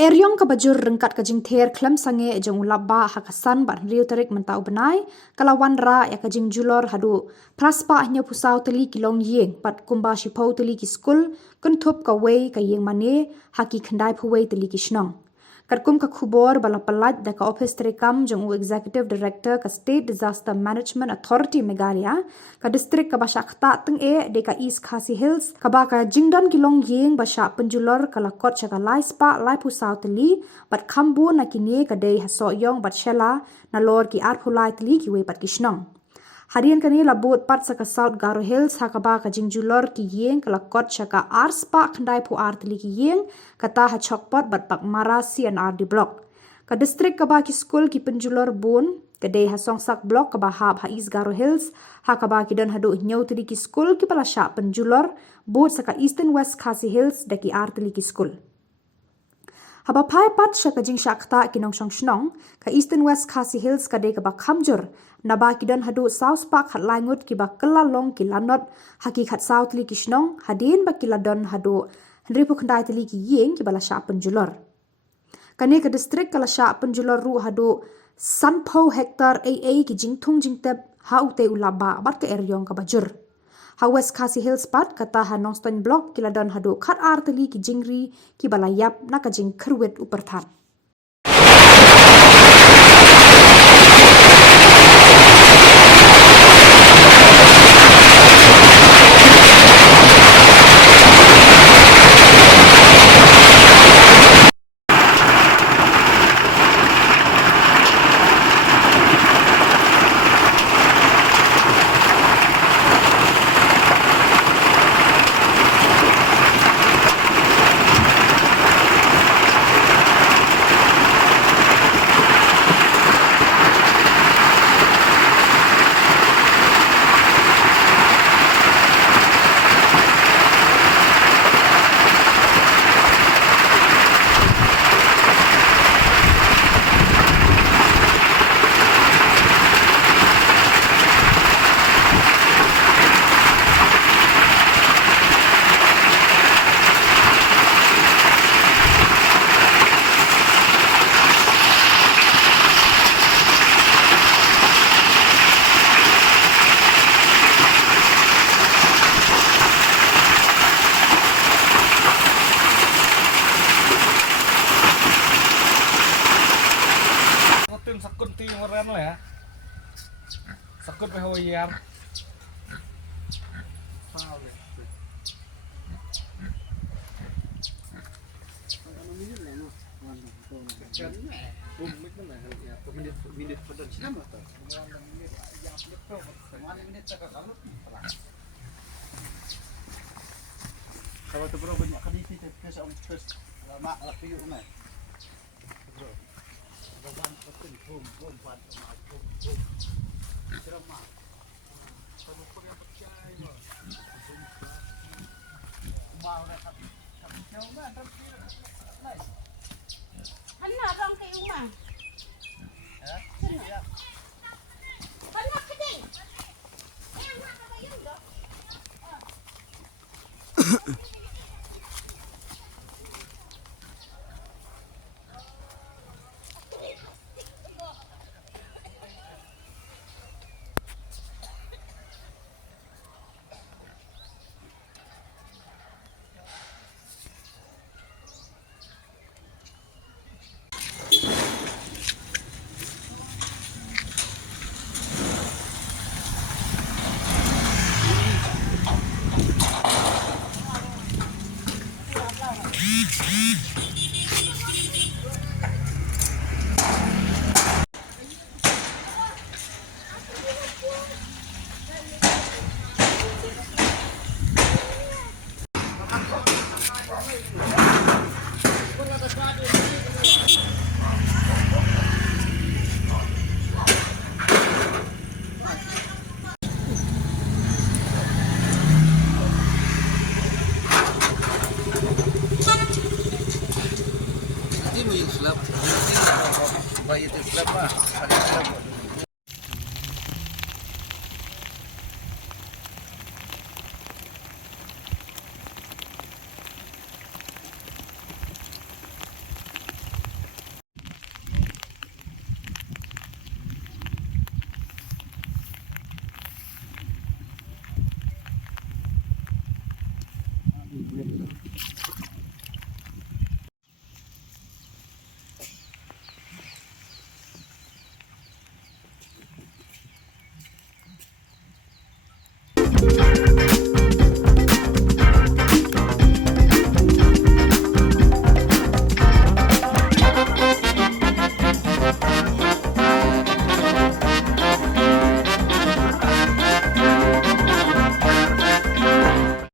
eryong ka bajur rengkat ka jing ther klem sange jong ulaba hakasan ban riu tarik mentau benai kalawan ra ya ka jing julor hadu praspa hnya pusau teli kilong yeng pat kumba shipau teli ki skul kun thup ka wei ka yeng mane haki khandai phuwei teli ki shnong Karkum ka khubor bala palat da ka office terekam jong executive director ka state disaster management authority Meghalaya ka district ka basha khata teng e de ka east khasi hills ka ba ka jingdon kilong yeng basha penjulor kala kot chaka lai spa lai pu south li bat khambu na kini ka dei haso yong bat shela na lor ki ar phulai tli ki we pat kishnong Harian kani labut pat saka South Garo Hills hakaba ka jingjulor ki yeng kala kot chaka ar spa khandai pu ar tli ki yeng kata ha chokpot bat pak mara CNR di block ka district ka ba ki school ki penjulor bun ka dei ha songsak block ka ba hab ha East Garo Hills hakaba ki don hadu nyau tli ki school ki pala sha penjulor but saka Eastern West Khasi Hills da ki ar tli ki school Haba pai pat shaka jing shakta kinong shong shnong ka Eastern West Khasi Hills ka de ka ba khamjur na ba kidan hadu South Park hat langut ki ba kala long ki lanot haki khat South li ki shnong hadin ba kiladon hadu hendri pu khandai tli ki yeng ki bala sha penjulor kane ka district kala sha penjulor ru hadu sanpho hektar AA ki jingthung jingtep ha ute ulaba bat ka eryong ka bajur ha West Khasi Hills pat kata ha Nongston block kiladon hadu khat artali ki jingri ki balayap na ka jing khruwet uperthat Sakut ti meren lah ya. Sakut pe hoyar. Kalau tu bro banyak kali kita kes on terus mak laki yuk mai. Bro. Bagan petin bom pan bom. Drama. Kalau kau yang percaya mah. Mau nak tapi jauh mah tapi nice. Ana rong ke rumah. Ya. Ana kedai. Nak apa yang dah? Slap. Bayi itu slap ah. Ada slap.